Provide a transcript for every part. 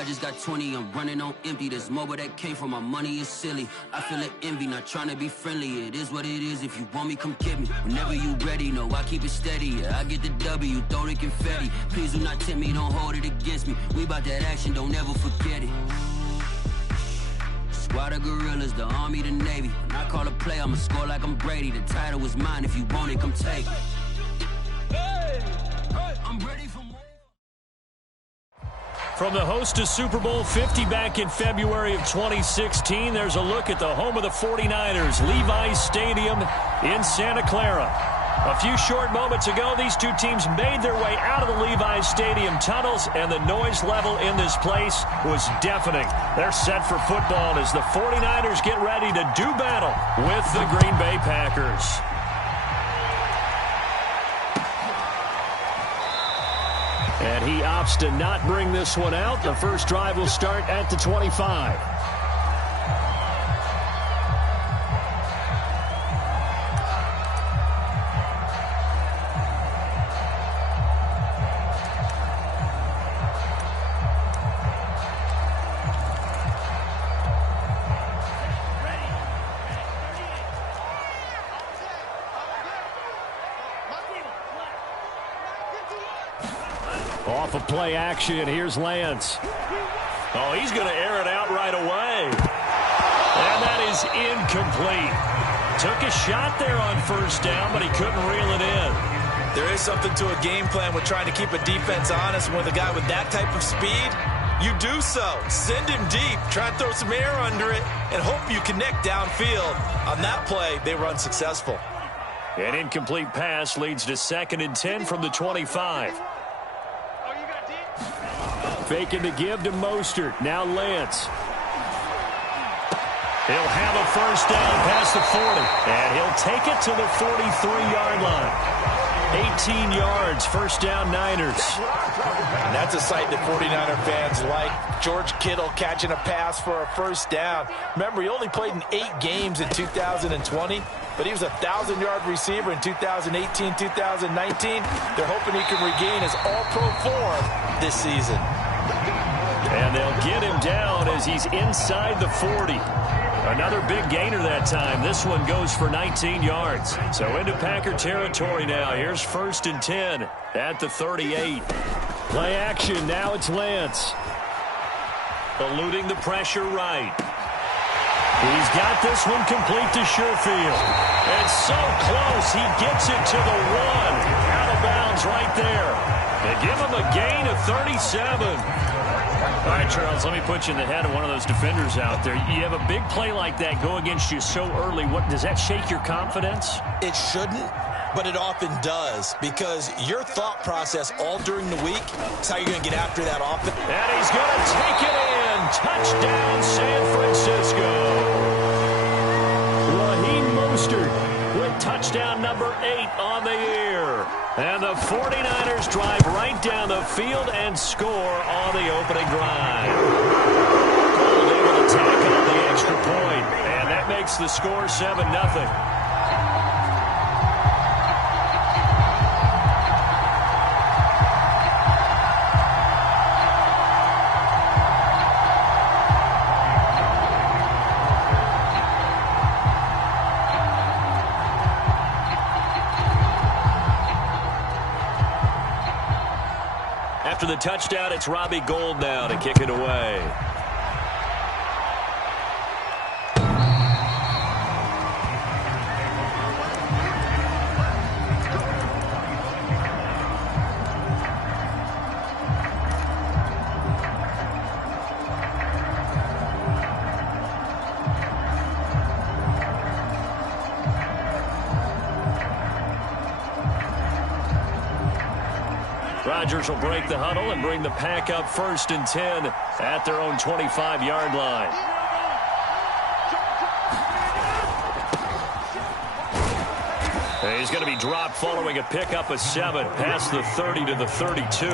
I just got 20, I'm running on empty. There's more where that came from, my money is silly. I feel it envy, not trying to be friendly. It is what it is, if you want me, come get me. Whenever you ready, no, I keep it steady. Yeah, I get the W, throw the confetti. Please do not tempt me, don't hold it against me. We bout that action, don't ever forget it. Squad of gorillas, the army, the navy. When I call a play, I'ma score like I'm Brady. The title is mine, if you want it, come take it. I'm ready for more. From the host to Super Bowl 50 back in February of 2016, there's a look at the home of the 49ers, Levi's Stadium in Santa Clara. A few short moments ago, these two teams made their way out of the Levi's Stadium tunnels, and the noise level in this place was deafening. They're set for football as the 49ers get ready to do battle with the Green Bay Packers. And he opts to not bring this one out. The first drive will start at the 25. Off of play action, here's Lance. Oh, he's going to air it out right away. And that is incomplete. Took a shot there on first down, but he couldn't reel it in. There is something to a game plan with trying to keep a defense honest. And with a guy with that type of speed, you do so. Send him deep. Try to throw some air under it and hope you connect downfield. On that play, they were unsuccessful. An incomplete pass leads to 2nd and 10 from the 25. Faking the give to Mostert. Now Lance. He'll have a first down past the 40. And he'll take it to the 43-yard line. 18 yards, first down Niners. And that's a sight that 49er fans like. George Kittle catching a pass for a first down. Remember, he only played in 8 games in 2020, but he was a 1,000-yard receiver in 2018, 2019. They're hoping he can regain his all-pro form this season. And they'll get him down as he's inside the 40. Another big gainer that time. This one goes for 19 yards. So into Packer territory now. Here's 1st and 10 at the 38. Play action. Now it's Lance. Eluding the pressure right. He's got this one complete to Sherfield. And so close. He gets it to the 1. Out of bounds right there. They give him a gain of 37. All right, Charles, let me put you in the head of one of those defenders out there. You have a big play like that go against you so early. Does that shake your confidence? It shouldn't, but it often does, because your thought process all during the week is how you're going to get after that offense. And he's going to take it in. Touchdown, San Francisco. Raheem Mostert with touchdown number 8 on the year. And the 49ers drive right down the field and score on the opening drive. Gold able to tack on the extra point, and that makes the score 7-0. After the touchdown, it's Robbie Gould now to kick it away. Rodgers will break the huddle and bring the Pack up 1st and 10 at their own 25-yard line. And he's going to be dropped following a pickup of 7 past the 30 to the 32.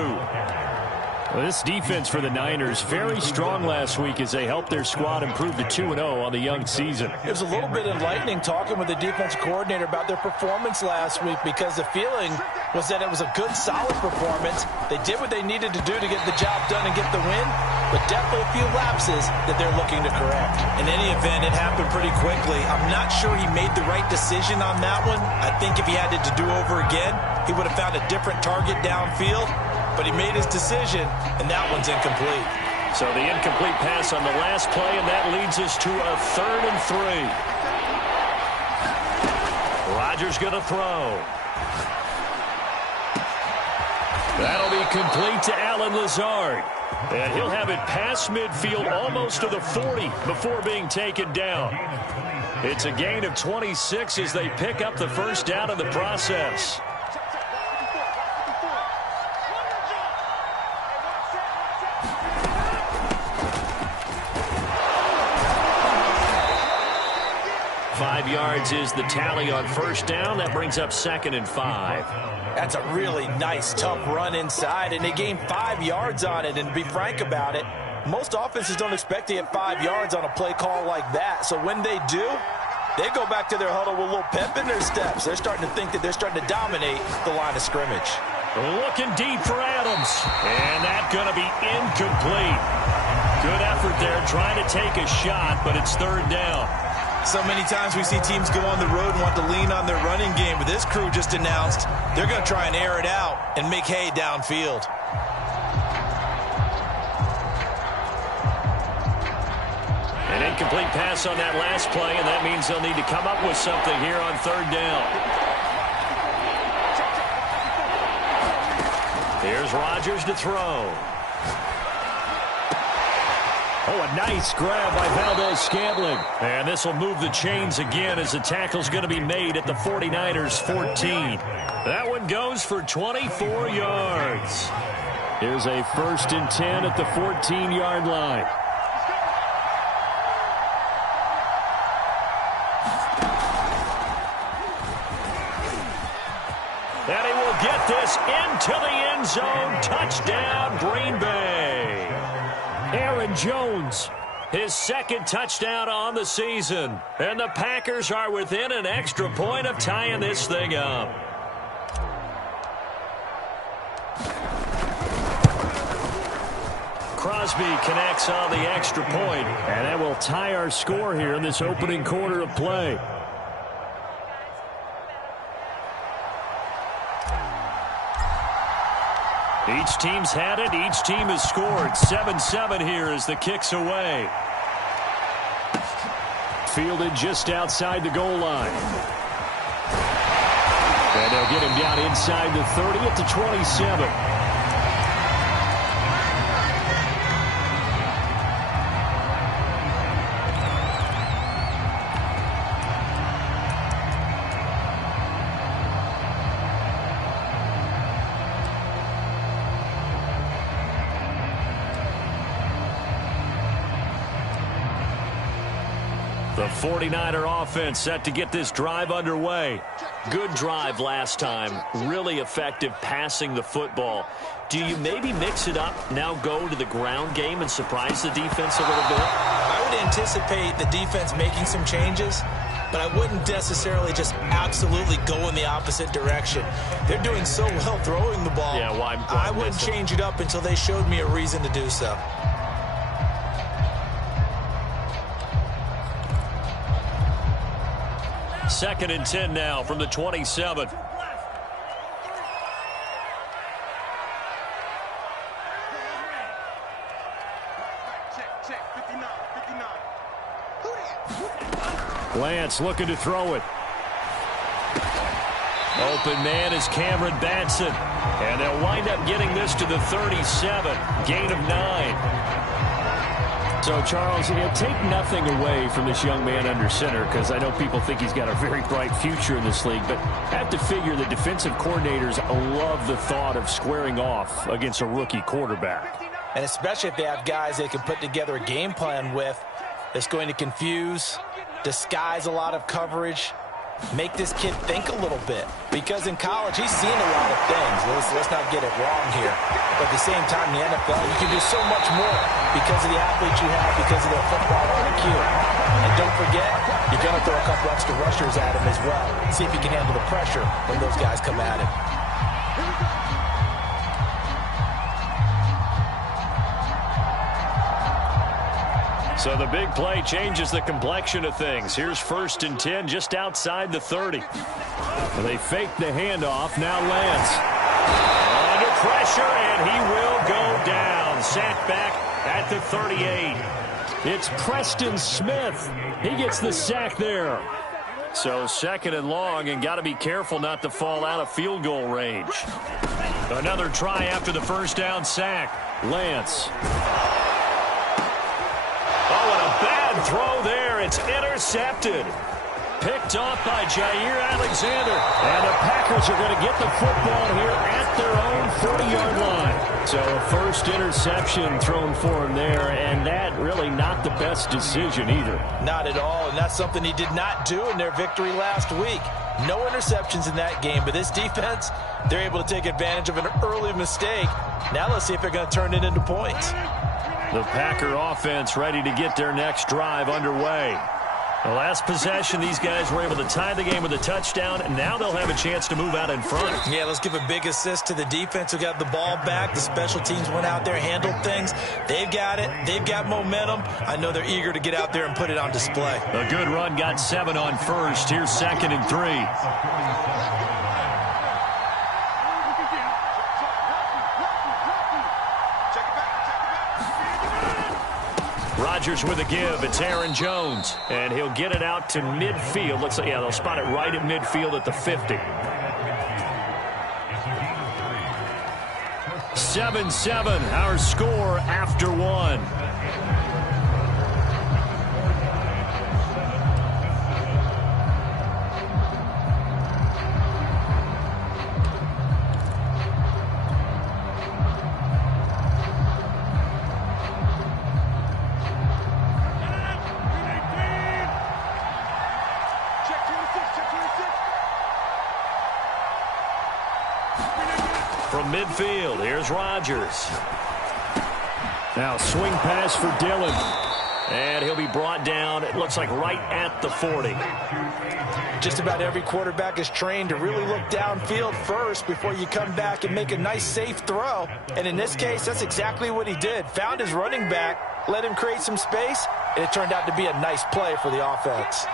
Well, this defense for the Niners, very strong last week as they helped their squad improve to 2-0 on the young season. It was a little bit enlightening talking with the defensive coordinator about their performance last week, because the feeling was that it was a good, solid performance. They did what they needed to do to get the job done and get the win, but definitely a few lapses that they're looking to correct. In any event, it happened pretty quickly. I'm not sure he made the right decision on that one. I think if he had it to do over again, he would have found a different target downfield. But he made his decision, and that one's incomplete. So the incomplete pass on the last play, and that leads us to a 3rd and 3. Rodgers going to throw. That'll be complete to Allen Lazard. And he'll have it past midfield, almost to the 40, before being taken down. It's a gain of 26 as they pick up the first down in the process. Yards is the tally on first down. That brings up 2nd and 5. That's a really nice, tough run inside, and they gained 5 yards on it. And to be frank about it, most offenses don't expect to get 5 yards on a play call like that. So when they do, they go back to their huddle with a little pep in their steps. They're starting to think that they're starting to dominate the line of scrimmage. Looking deep for Adams, and that's going to be incomplete. Good effort there, trying to take a shot, but it's 3rd down. So many times we see teams go on the road and want to lean on their running game, but this crew just announced they're going to try and air it out and make hay downfield. An incomplete pass on that last play, and that means they'll need to come up with something here on 3rd down. Here's Rodgers to throw. Oh, a nice grab by Valdez-Scantling. And this will move the chains again as the tackle's going to be made at the 49ers 14. That one goes for 24 yards. Here's a 1st and 10 at the 14-yard line. And he will get this into the end zone. Touchdown, Green Bay. Aaron Jones, his 2nd touchdown on the season. And the Packers are within an extra point of tying this thing up. Crosby connects on the extra point, and that will tie our score here in this opening quarter of play. Each team's had it. Each team has scored. 7-7 here as the kick's away. Fielded just outside the goal line. And they'll get him down inside the 30 at the 27. The 49er offense set to get this drive underway. Good drive last time. Really effective passing the football. Do you maybe mix it up, now go to the ground game and surprise the defense a little bit? I would anticipate the defense making some changes, but I wouldn't necessarily just absolutely go in the opposite direction. They're doing so well throwing the ball. Yeah, why I wouldn't change it up until they showed me a reason to do so. Second and 10 now from the 27. Lance looking to throw it. Open man is Cameron Batson. And they'll wind up getting this to the 37. Gain of 9. So, Charles, take nothing away from this young man under center, because I know people think he's got a very bright future in this league, but I have to figure the defensive coordinators love the thought of squaring off against a rookie quarterback. And especially if they have guys they can put together a game plan with that's going to confuse, disguise a lot of coverage, make this kid think a little bit. Because in college, he's seen a lot of things. Let's not get it wrong here. But at the same time, in the NFL, you can do so much more because of the athletes you have, because of their football IQ. And don't forget, you're going to throw a couple extra rushers at him as well. See if he can handle the pressure when those guys come at him. So the big play changes the complexion of things. Here's 1st and 10 just outside the 30. They fake the handoff. Now Lance. Under pressure, and he will go down. Sacked back at the 38. It's Preston Smith. He gets the sack there. So 2nd and long, and got to be careful not to fall out of field goal range. Another try after the 1st down sack. Lance. Oh, and a bad throw there. It's intercepted. Picked off by Jair Alexander. And the Packers are going to get the football here at their own 40-yard line. So a first interception thrown for him there, and that really not the best decision either. Not at all, and that's something he did not do in their victory last week. No interceptions in that game, but this defense, they're able to take advantage of an early mistake. Now let's see if they're going to turn it into points. The Packer offense ready to get their next drive underway. The last possession, these guys were able to tie the game with a touchdown, and now they'll have a chance to move out in front. Yeah, let's give a big assist to the defense who got the ball back. The special teams went out there, handled things. They've got it. They've got momentum. I know they're eager to get out there and put it on display. A good run got 7 on 1st. Here's 2nd and 3. Rodgers with a give. It's Aaron Jones. And he'll get it out to midfield. Looks like, yeah, they'll spot it right at midfield at the 50. 7-7, our score after 1. From midfield, here's Rodgers. Now swing pass for Dillon. And he'll be brought down, it looks like right at the 40. Just about every quarterback is trained to really look downfield first before you come back and make a nice, safe throw. And in this case, that's exactly what he did. Found his running back, let him create some space, and it turned out to be a nice play for the offense.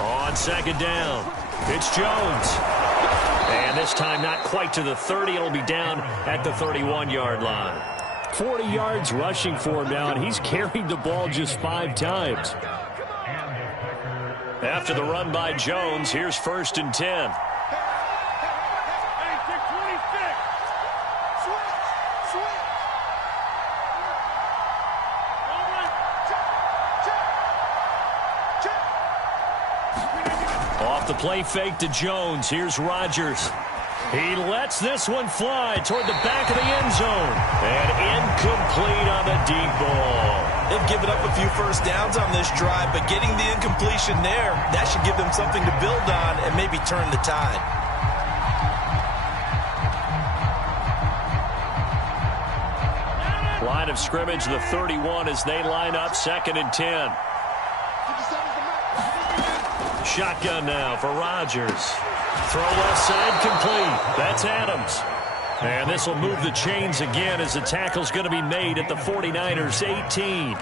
On 2nd down, it's Jones. And this time not quite to the 30. It'll be down at the 31-yard line. 40 yards rushing for him now, and he's carried the ball just 5 times. After the run by Jones, here's 1st and 10. Off the play fake to Jones. Here's Rodgers. He lets this one fly toward the back of the end zone. And incomplete on the deep ball. They've given up a few first downs on this drive, but getting the incompletion there, that should give them something to build on and maybe turn the tide. Line of scrimmage, the 31 as they line up, 2nd and 10. Shotgun now for Rodgers. Throw left side complete. That's Adams. And this will move the chains again as the tackle's going to be made at the 49ers 18.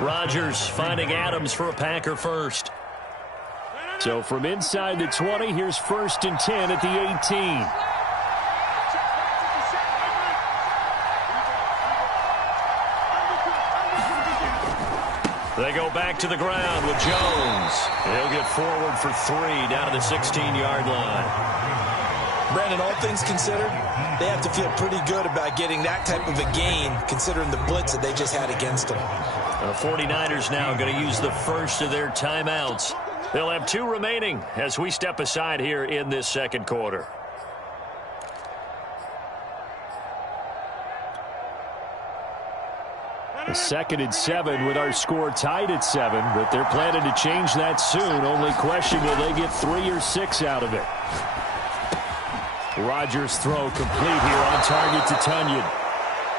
Rodgers finding Adams for a Packer first. So from inside the 20, here's 1st and 10 at the 18. They go back to the ground with Jones. He'll get forward for 3 down to the 16-yard line. Brandon, all things considered, they have to feel pretty good about getting that type of a gain considering the blitz that they just had against them. The 49ers now going to use the first of their timeouts. They'll have 2 remaining as we step aside here in this 2nd quarter. A 2nd and 7 with our score tied at 7, but they're planning to change that soon. Only question, will they get 3 or 6 out of it? Rodgers' throw complete here on target to Tunyon.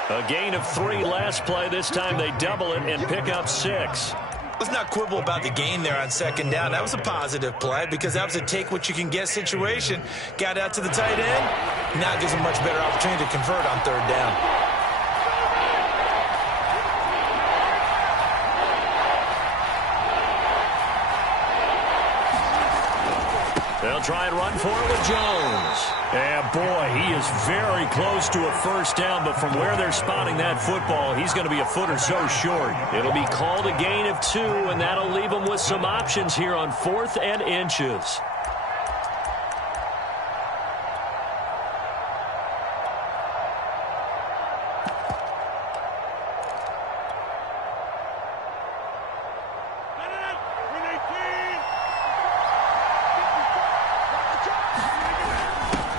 A gain of 3 last play. This time they double it and pick up 6. Let's not quibble about the gain there on 2nd down. That was a positive play because that was a take-what-you-can-get situation. Got out to the tight end. Now it gives them a much better opportunity to convert on 3rd down. They'll try and run for it with Jones. And boy, he is very close to a 1st down, but from where they're spotting that football, he's going to be a foot or so short. It'll be called a gain of 2, and that'll leave them with some options here on 4th and inches.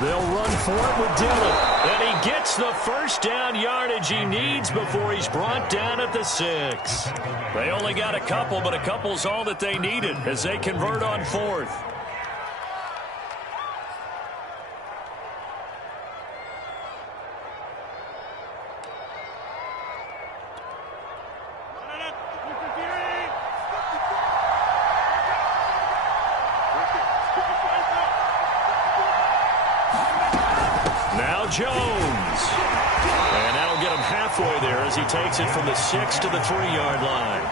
They'll run for it with Dillon. And he gets the 1st down yardage he needs before he's brought down at the 6. They only got a couple, but a couple's all that they needed as they convert on 4th. Jones. And that'll get him halfway there as he takes it from the 6 to the 3-yard line.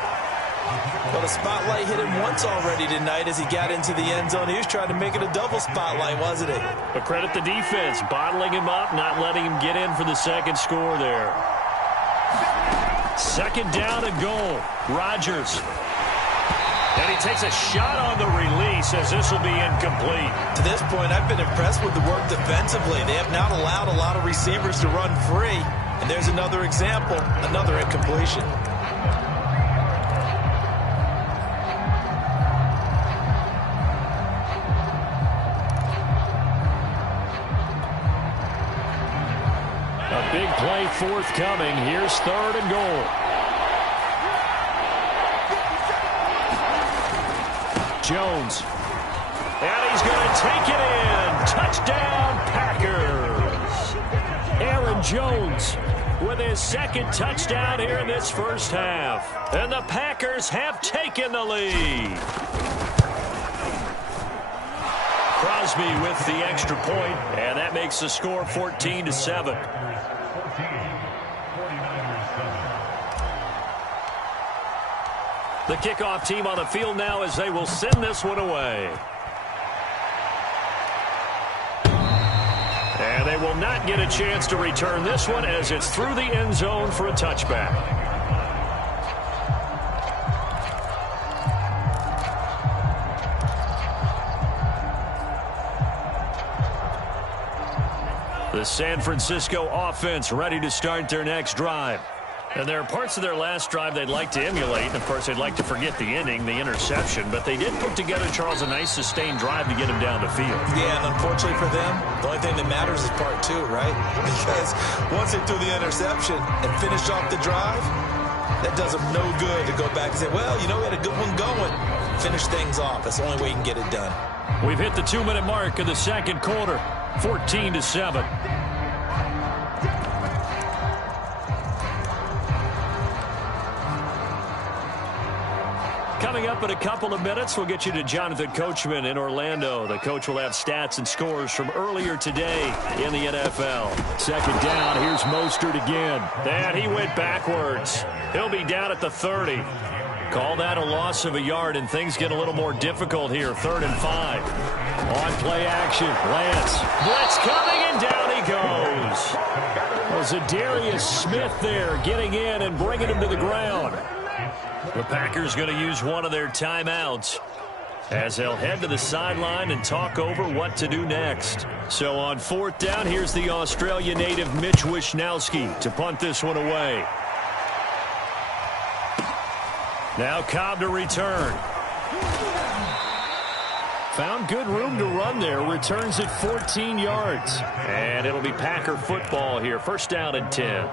Well, the spotlight hit him once already tonight as he got into the end zone. He was trying to make it a double spotlight, wasn't he? But credit the defense, bottling him up, not letting him get in for the 2nd score there. 2nd down and goal. Rodgers. And he takes a shot on the release as this will be incomplete. To this point, I've been impressed with the work defensively. They have not allowed a lot of receivers to run free. And there's another example, another incompletion. A big play forthcoming. Here's 3rd and goal. Jones. And he's going to take it in. Touchdown, Packers. Aaron Jones with his 2nd touchdown here in this 1st half. And the Packers have taken the lead. Crosby with the extra point, and that makes the score 14-7. The kickoff team on the field now as they will send this one away. And they will not get a chance to return this one as it's through the end zone for a touchback. The San Francisco offense ready to start their next drive. And there are parts of their last drive they'd like to emulate. And, of course, they'd like to forget the ending, the interception. But they did put together, Charles, a nice sustained drive to get him down the field. Yeah, and unfortunately for them, the only thing that matters is part 2, right? Because once they threw the interception and finished off the drive, that does them no good to go back and say, well, you know, we had a good one going. Finish things off. That's the only way you can get it done. We've hit the 2-minute mark of the 2nd quarter, 14-7. Coming up in a couple of minutes, we'll get you to Jonathan Coachman in Orlando. The coach will have stats and scores from earlier today in the NFL. 2nd down, here's Mostert again. And he went backwards. He'll be down at the 30. Call that a loss of a yard, and things get a little more difficult here. 3rd and 5. On play action, Lance. Blitz coming, and down he goes. Well, Zadarius Smith there getting in and bringing him to the ground. The Packers going to use one of their timeouts as they'll head to the sideline and talk over what to do next. So on 4th down, here's the Australia native Mitch Wishnowsky to punt this one away. Now Cobb to return. Found good room to run there. Returns at 14 yards. And it'll be Packer football here. 1st down and 10.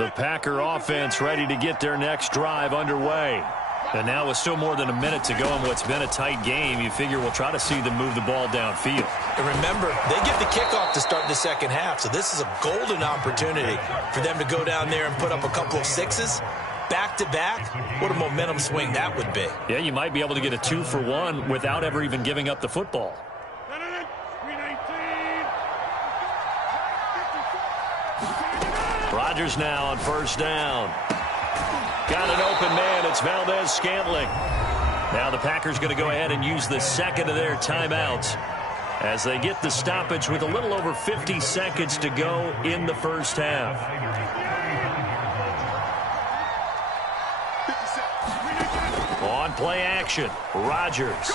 The Packer offense ready to get their next drive underway. And now with still more than a minute to go in what's been a tight game, you figure we'll try to see them move the ball downfield. And remember, they get the kickoff to start the second half, so this is a golden opportunity for them to go down there and put up a couple of sixes. Back-to-back, what a momentum swing that would be. Yeah, you might be able to get a 2-for-1 without ever even giving up the football. Rodgers now on first down. Got an open man. It's Valdez-Scantling. Now the Packers going to go ahead and use the second of their timeouts as they get the stoppage with a little over 50 seconds to go in the first half. On play action, Rodgers.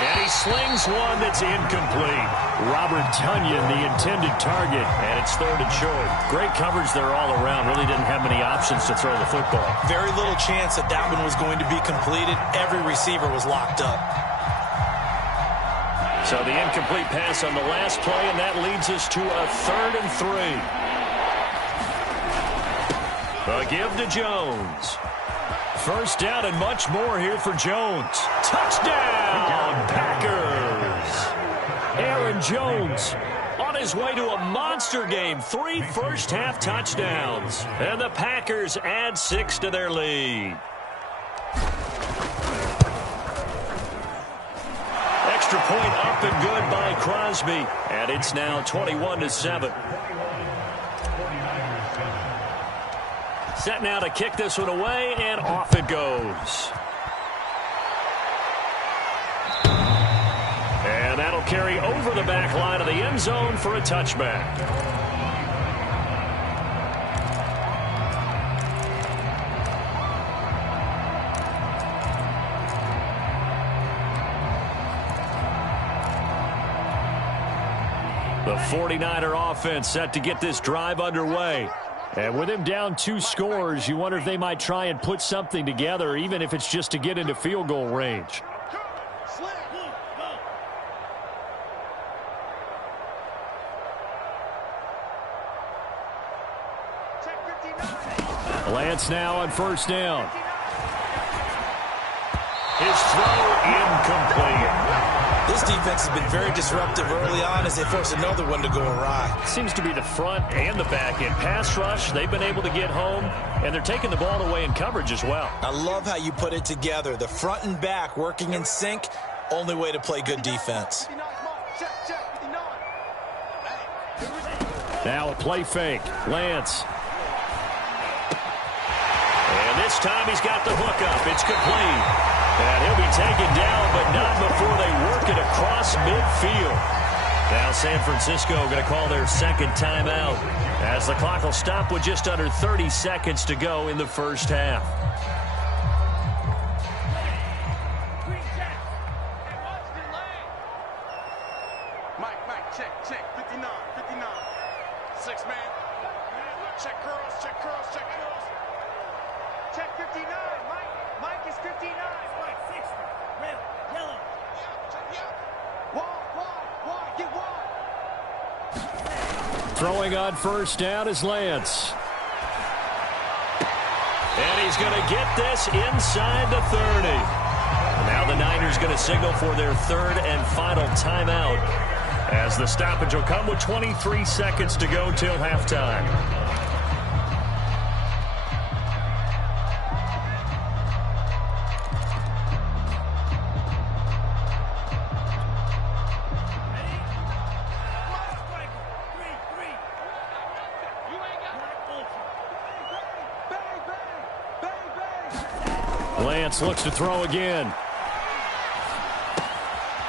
And he slings one that's incomplete. Robert Tonyan, the intended target, and it's third and short. Great coverage there all around. Really didn't have many options to throw the football. Very little chance that that one was going to be completed. Every receiver was locked up. So the incomplete pass on the last play, and that leads us to a 3rd and 3. A give to Jones. First down and much more here for Jones. Touchdown, Packers! Aaron Jones on his way to a monster game. 3 first-half touchdowns. And the Packers add 6 to their lead. Extra point up and good by Crosby. And it's now 21-7. Set now to kick this one away, and off it goes. And that'll carry over the back line of the end zone for a touchback. The 49er offense set to get this drive underway. And with him down 2 scores, you wonder if they might try and put something together, even if it's just to get into field goal range. Lance now on first down. His throw incomplete. This defense has been very disruptive early on as they force another one to go awry. Seems to be the front and the back end. Pass rush, they've been able to get home, and they're taking the ball away in coverage as well. I love how you put it together. The front and back working in sync, only way to play good defense. Now a play fake. Lance. And this time he's got the hook up. It's complete. And he'll be taken down, but not before they work it across midfield. Now San Francisco going to call their second timeout as the clock will stop with just under 30 seconds to go in the first half. Mike, check, 59. 6 man. Check curls. Check 59, Mike is 59. Mike, 60. Red, yellow. Wide, get wide. Throwing on first down is Lance. And he's going to get this inside the 30. Now the Niners going to signal for their 3rd and final timeout as the stoppage will come with 23 seconds to go till halftime. Lance looks to throw again.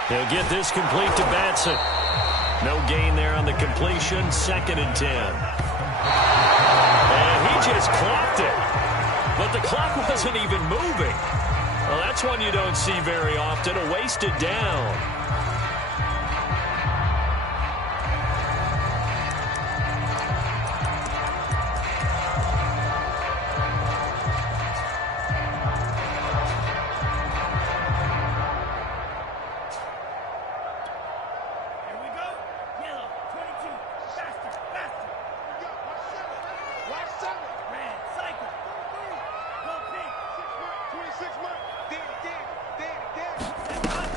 He'll get this complete to Batson. No gain there on the completion. 2nd and 10. And he just clocked it. But the clock wasn't even moving. Well, that's one you don't see very often. A wasted down.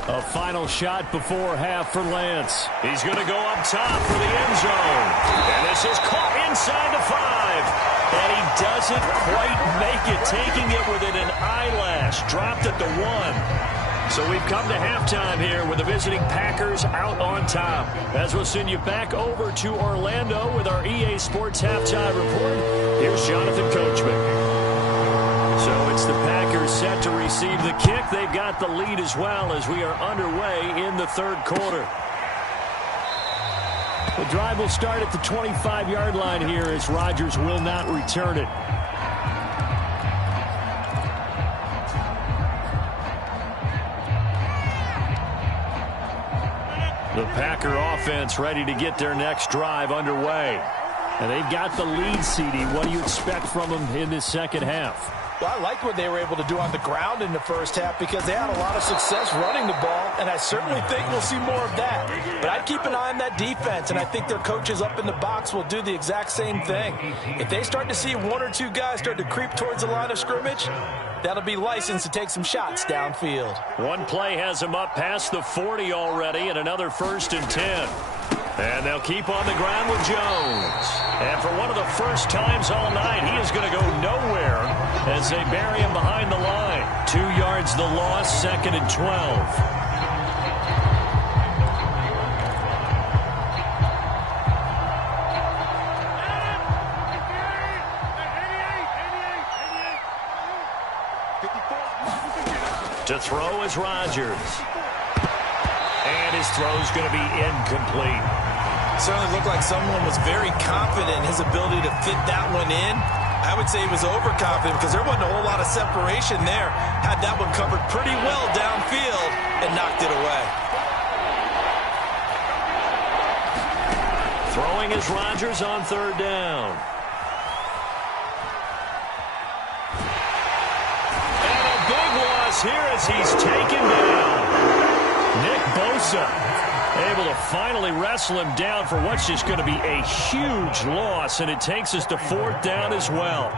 A final shot before half for Lance. He's going to go up top for the end zone. And this is caught inside the 5. And he doesn't quite make it, taking it within an eyelash. Dropped at the 1. So we've come to halftime here with the visiting Packers out on top. As we'll send you back over to Orlando with our EA Sports Halftime Report, here's Jonathan Coachman. So it's the Packers set to receive the kick. They've got the lead as well as we are underway in the third quarter. The drive will start at the 25-yard line here as Rodgers will not return it. The Packer offense ready to get their next drive underway. And they've got the lead, CD. What do you expect from them in this second half? Well, I like what they were able to do on the ground in the first half because they had a lot of success running the ball, and I certainly think we'll see more of that. But I'd keep an eye on that defense, and I think their coaches up in the box will do the exact same thing. If they start to see one or two guys start to creep towards the line of scrimmage, that'll be licensed to take some shots downfield. One play has him up past the 40 already, and another 1st and 10. And they'll keep on the ground with Jones. And for one of the first times all night, he is going to go nowhere as they bury him behind the line. 2 yards the loss, 2nd and 12. To throw is Rodgers. And his throw's going to be incomplete. Certainly looked like someone was very confident in his ability to fit that one in. I would say he was overconfident because there wasn't a whole lot of separation there. Had that one covered pretty well downfield and knocked it away. Throwing is Rodgers on 3rd down. And a big loss here as he's taken down. Nick Bosa able to finally wrestle him down for what's just going to be a huge loss, and it takes us to 4th down as well.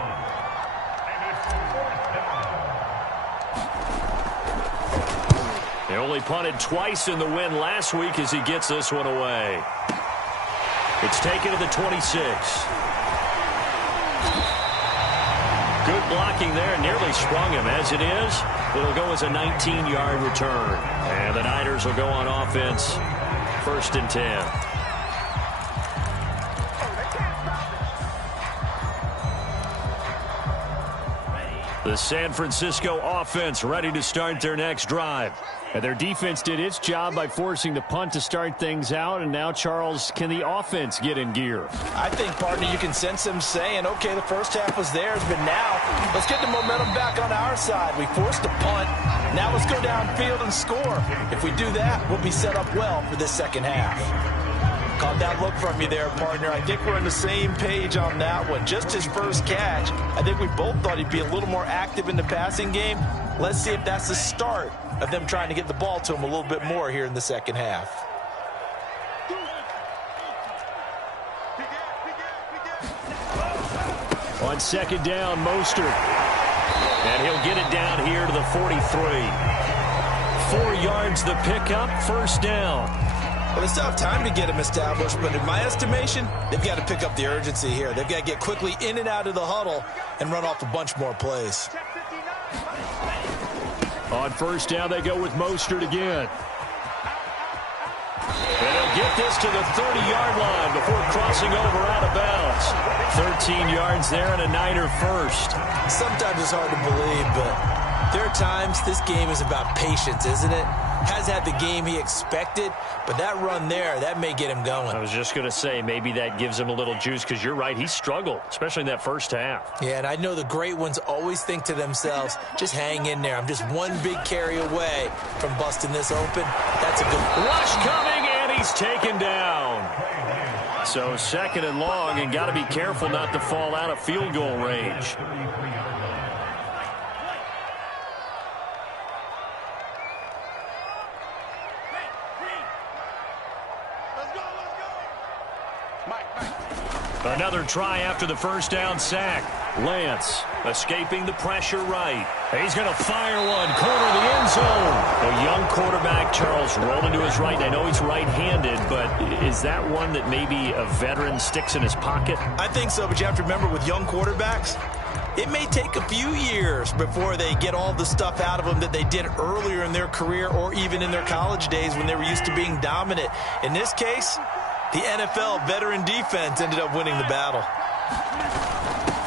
He only punted twice in the win last week as he gets this one away. It's taken to the 26. Good blocking there, nearly sprung him. As it is, it'll go as a 19-yard return. And the Niners will go on offense, 1st and 10. The San Francisco offense ready to start their next drive. And their defense did its job by forcing the punt to start things out. And now, Charles, can the offense get in gear? I think, partner, you can sense them saying, okay, the first half was theirs, but now let's get the momentum back on our side. We forced the punt. Now let's go downfield and score. If we do that, we'll be set up well for this second half. Caught that look from you there, partner. I think we're on the same page on that one. Just his first catch, I think we both thought he'd be a little more active in the passing game. Let's see if that's the start of them trying to get the ball to him a little bit more here in the second half. On 2nd down, Mostert. And he'll get it down here to the 43. 4 yards the pickup, 1st down. Well, they still have time to get him established, but in my estimation, they've got to pick up the urgency here. They've got to get quickly in and out of the huddle and run off a bunch more plays. On 1st down, they go with Mostert again. And they'll get this to the 30-yard line before crossing over out of bounds. 13 yards there and a Niner first. Sometimes it's hard to believe, but there are times this game is about patience, isn't it? Hasn't had the game he expected, but that run there, that may get him going. I was just going to say, maybe that gives him a little juice because you're right, he struggled, especially in that first half. Yeah, and I know the great ones always think to themselves, just hang in there. I'm just one big carry away from busting this open. That's a good rush coming, and he's taken down. So 2nd and long, and got to be careful not to fall out of field goal range. Another try after the first down sack. Lance escaping the pressure right. He's going to fire one, corner the end zone. A young quarterback, Charles, rolling to his right. I know he's right-handed, but is that one that maybe a veteran sticks in his pocket? I think so, but you have to remember with young quarterbacks, it may take a few years before they get all the stuff out of them that they did earlier in their career or even in their college days when they were used to being dominant. In this case, the NFL veteran defense ended up winning the battle.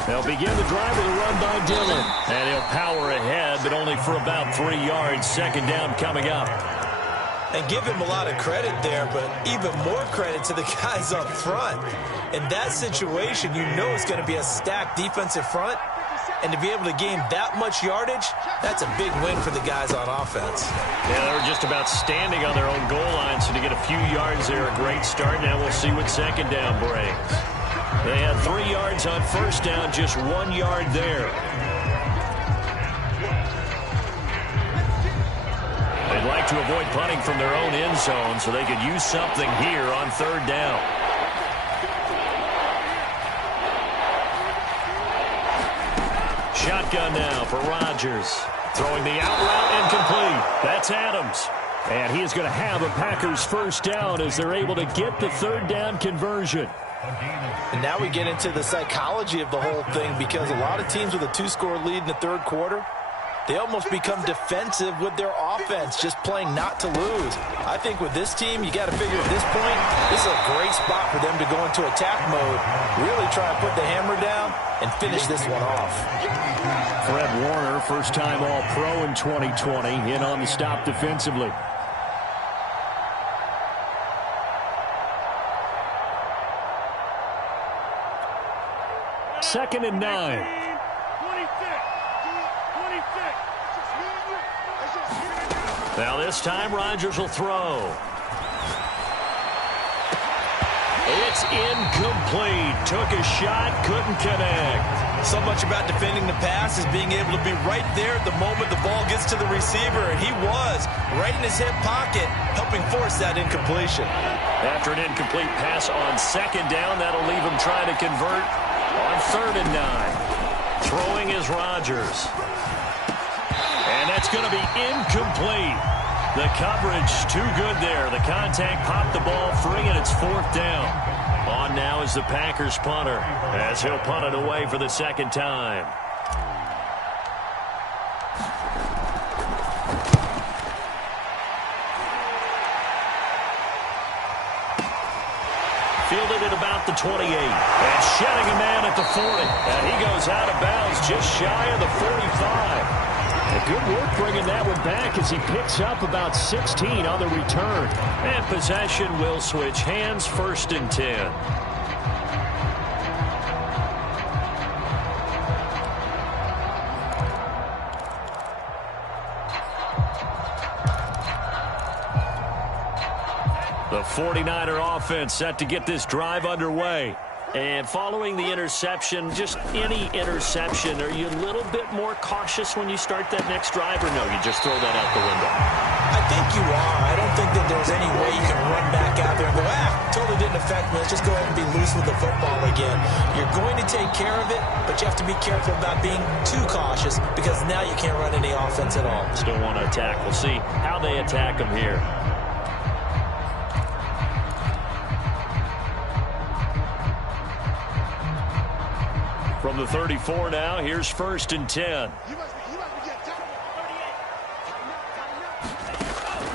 They'll begin the drive with a run by Dillon. And he'll power ahead, but only for about 3 yards. Second down coming up. And give him a lot of credit there, but even more credit to the guys up front. In that situation, you know it's going to be a stacked defensive front. And to be able to gain that much yardage, that's a big win for the guys on offense. Yeah, they were just about standing on their own goal line, so to get a few yards there, a great start. Now we'll see what second down brings. They had 3 yards on first down, just 1 yard there. They'd like to avoid punting from their own end zone so they could use something here on third down. Shotgun now for Rodgers. Throwing the out route incomplete. That's Adams. And he is going to have a Packers first down as they're able to get the third down conversion. And now we get into the psychology of the whole thing, because a lot of teams with a 2-score lead in the third quarter, they almost become defensive with their offense, just playing not to lose. I think with this team, you got to figure at this point, this is a great spot for them to go into attack mode, really try to put the hammer down and finish this one off. Fred Warner, first-time All-Pro in 2020, in on the stop defensively. Second and 9. Now this time, Rodgers will throw. It's incomplete. Took a shot, couldn't connect. So much about defending the pass is being able to be right there at the moment the ball gets to the receiver, and he was right in his hip pocket, helping force that incompletion. After an incomplete pass on second down, that'll leave him trying to convert on third and 9. Throwing is Rodgers. And that's going to be incomplete. The coverage too good there. The contact popped the ball free, and it's fourth down. On now is the Packers punter, as he'll punt it away for the second time. Fielded at about the 28. And shedding a man at the 40. And he goes out of bounds just shy of the 45. Good work bringing that one back as he picks up about 16 on the return. And possession will switch hands, first and 10. The 49er offense set to get this drive underway. And following the interception, just any interception, are you a little bit more cautious when you start that next drive, or no, you just throw that out the window? I think you are. I don't think that there's any way you can run back out there and go, totally didn't affect me. Let's just go ahead and be loose with the football again. You're going to take care of it, but you have to be careful about being too cautious, because now you can't run any offense at all. Still want to attack. We'll see how they attack them here. From the 34 now, here's first and 10.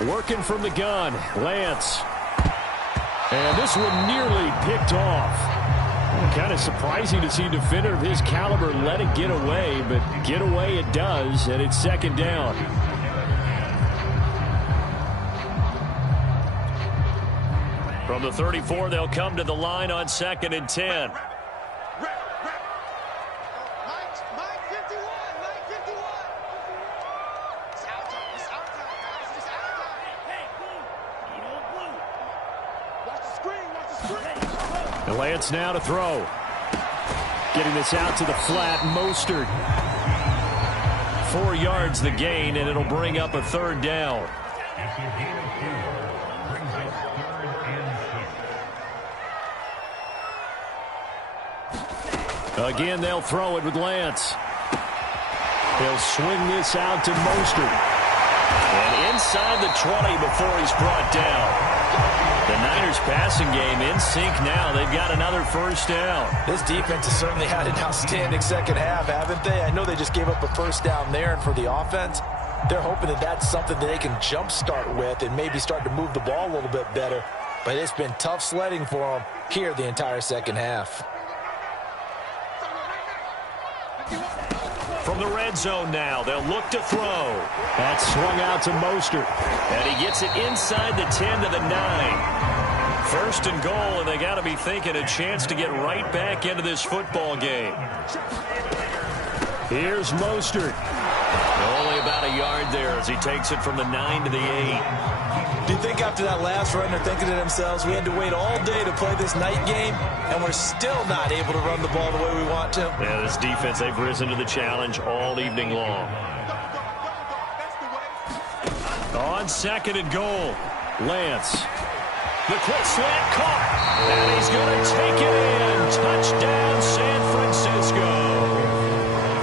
Working from the gun, Lance. And this one nearly picked off. Kind of surprising to see a defender of his caliber let it get away, but get away it does, and it's second down. From the 34, they'll come to the line on second and 10. And Lance now to throw. Getting this out to the flat, Mostert. 4 yards the gain, and it'll bring up a third down. Again, they'll throw it with Lance. He'll swing this out to Mostert. And inside the 20 before he's brought down. The Niners passing game in sync now. They've got another first down. This defense has certainly had an outstanding second half, haven't they? I know they just gave up a first down there, and for the offense, they're hoping that that's something that they can jumpstart with and maybe start to move the ball a little bit better. But it's been tough sledding for them here the entire second half. From the red zone now, they'll look to throw. That's swung out to Mostert. And he gets it inside the 10 to the 9. First and goal, and they got to be thinking a chance to get right back into this football game. Here's Mostert. Only about a yard there as he takes it from the 9 to the 8. Do you think after that last run they're thinking to themselves, we had to wait all day to play this night game, and we're still not able to run the ball the way we want to? Yeah, this defense, they've risen to the challenge all evening long. On second and goal, Lance. The quick slant caught, and he's going to take it in. Touchdown, San Francisco.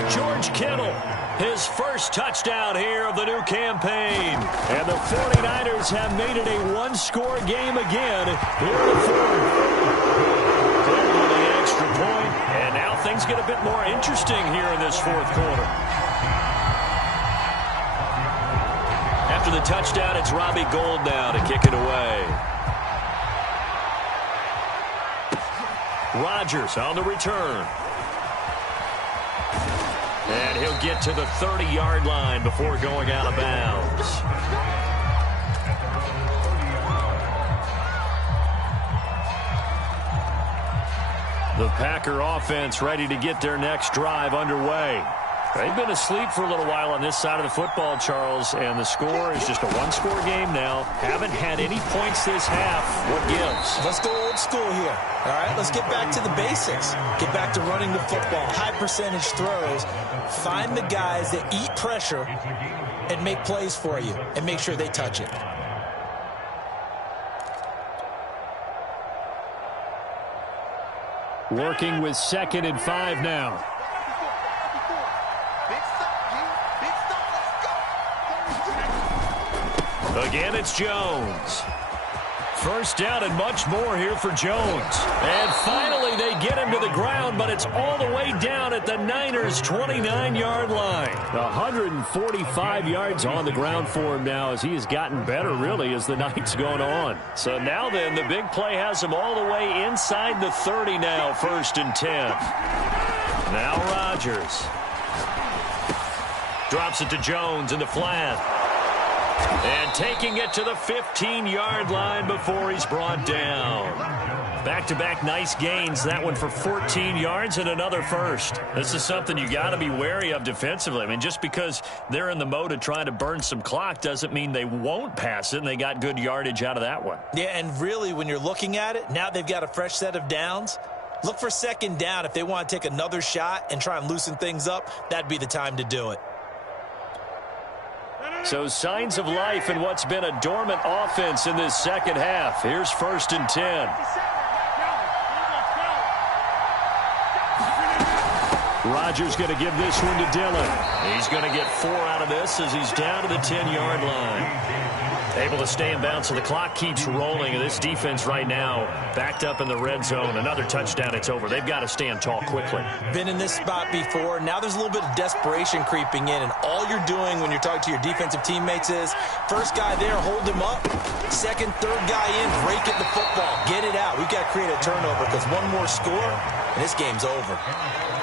George Kittle, his first touchdown here of the new campaign. And the 49ers have made it a one-score game again here in the fourth. Kittle with the extra point, and now things get a bit more interesting here in this fourth quarter. After the touchdown, it's Robbie Gould now to kick it away. Rodgers on the return. And he'll get to the 30-yard line before going out of bounds. The Packer offense ready to get their next drive underway. They've been asleep for a little while on this side of the football, Charles, and the score is just a one-score game now. Haven't had any points this half. What gives? Let's go old school here. All right, let's get back to the basics. Get back to running the football, high percentage throws. Find the guys that eat pressure and make plays for you and make sure they touch it. Working with 2nd and 5 now. Again, it's Jones. First down and much more here for Jones. And finally, they get him to the ground, but it's all the way down at the Niners' 29-yard line. 145 yards on the ground for him now as he has gotten better, really, as the night's gone on. So now then, the big play has him all the way inside the 30 now, 1st and 10. Now Rodgers. Drops it to Jones in the flat. And taking it to the 15-yard line before he's brought down. Back-to-back nice gains. That one for 14 yards and another first. This is something you got to be wary of defensively. I mean, just because they're in the mode of trying to burn some clock doesn't mean they won't pass it, and they got good yardage out of that one. Yeah, and really, when you're looking at it, now they've got a fresh set of downs. Look for 2nd down. If they want to take another shot and try and loosen things up, that'd be the time to do it. So signs of life in what's been a dormant offense in this second half. Here's 1st and 10. Rodgers going to give this one to Dillon. He's going to get 4 out of this as he's down to the 10-yard line. Able to stay in bounds, so the clock keeps rolling. This defense right now backed up in the red zone. Another touchdown, it's over. They've got to stand tall quickly. Been in this spot before. Now there's a little bit of desperation creeping in, and all you're doing when you're talking to your defensive teammates is first guy there, hold him up. Second, third guy in, break it the football. Get it out. We've got to create a turnover because one more score, and this game's over.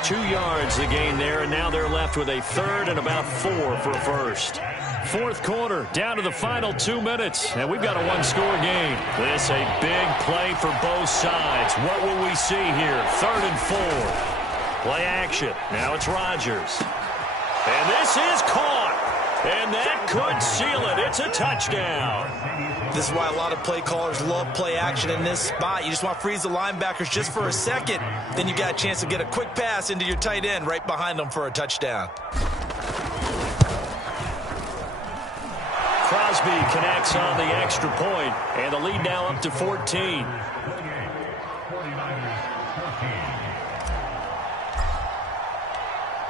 2 yards the gain there, and now they're left with a 3rd and about 4 for a first. Fourth quarter, down to the final 2 minutes, and we've got a one-score game. This a big play for both sides. What will we see here? 3rd and 4. Play action. Now it's Rodgers. And this is caught. And that could seal it. It's a touchdown. This is why a lot of play callers love play action in this spot. You just want to freeze the linebackers just for a second. Then you got a chance to get a quick pass into your tight end right behind them for a touchdown. Crosby connects on the extra point, and the lead now up to 14.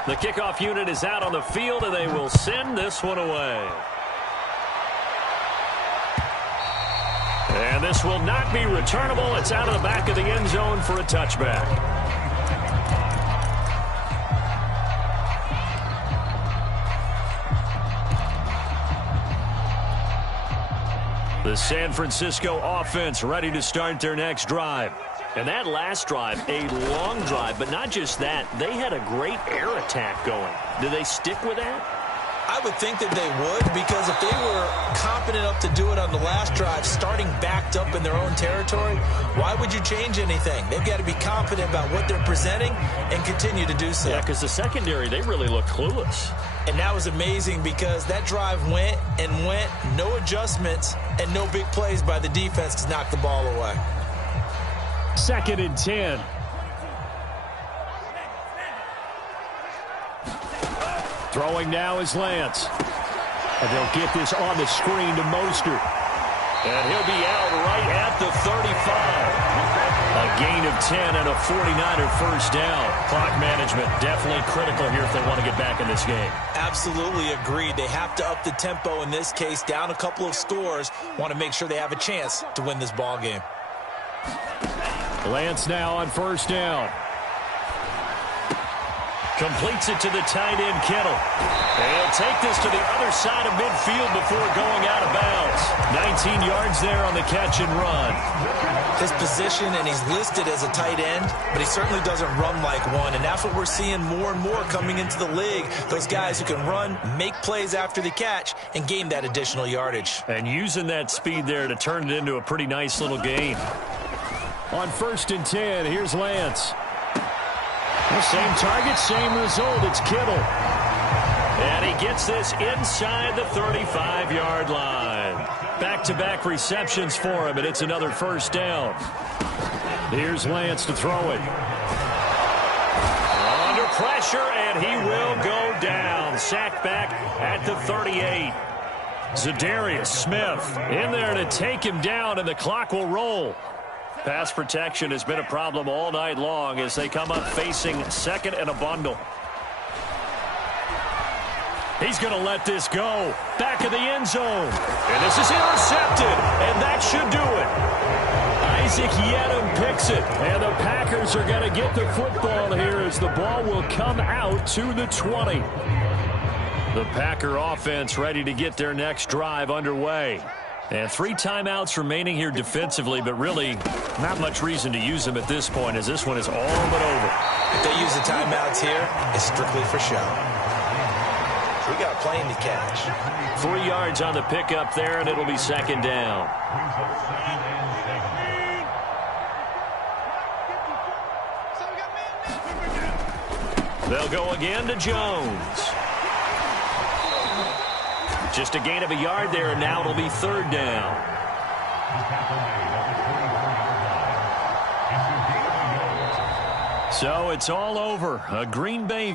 The kickoff unit is out on the field, and they will send this one away. And this will not be returnable. It's out of the back of the end zone for a touchback. The San Francisco offense ready to start their next drive. And that last drive, a long drive, but not just that. They had a great air attack going. Do they stick with that? I would think that they would, because if they were confident enough to do it on the last drive, starting backed up in their own territory, why would you change anything? They've got to be confident about what they're presenting and continue to do so. Yeah, because the secondary, they really look clueless. And that was amazing because that drive went and went, no adjustments, and no big plays by the defense to knock the ball away. 2nd and 10. Throwing now is Lance. And they'll get this on the screen to Mostert. And he'll be out right at the 35. A gain of 10 and a 49er first down. Clock management definitely critical here if they want to get back in this game. Absolutely agreed. They have to up the tempo in this case, down a couple of scores. Want to make sure they have a chance to win this ball game. Lance now on first down. Completes it to the tight end, Kittle. They'll take this to the other side of midfield before going out of bounds. 19 yards there on the catch and run. His position, and he's listed as a tight end, but he certainly doesn't run like one, and that's what we're seeing more and more coming into the league. Those guys who can run, make plays after the catch, and gain that additional yardage. And using that speed there to turn it into a pretty nice little gain. On 1st and 10, here's Lance. The same target, same result. It's Kittle. And he gets this inside the 35-yard line. Back-to-back receptions for him, and it's another first down. Here's Lance to throw it. Under pressure, and he will go down. Sacked back at the 38. Zadarius Smith in there to take him down, and the clock will roll. Pass protection has been a problem all night long as they come up facing 2nd and a bundle. He's going to let this go. Back of the end zone. And this is intercepted. And that should do it. Isaac Yedem picks it. And the Packers are going to get the football here as the ball will come out to the 20. The Packer offense ready to get their next drive underway. And 3 timeouts remaining here defensively, but really not much reason to use them at this point as this one is all but over. If they use the timeouts here, it's strictly for show. We got a plane to catch. 3 yards on the pickup there, and it'll be 2nd down. They'll go again to Jones. Just a gain of a yard there, and now it'll be 3rd down. So it's all over. A Green Bay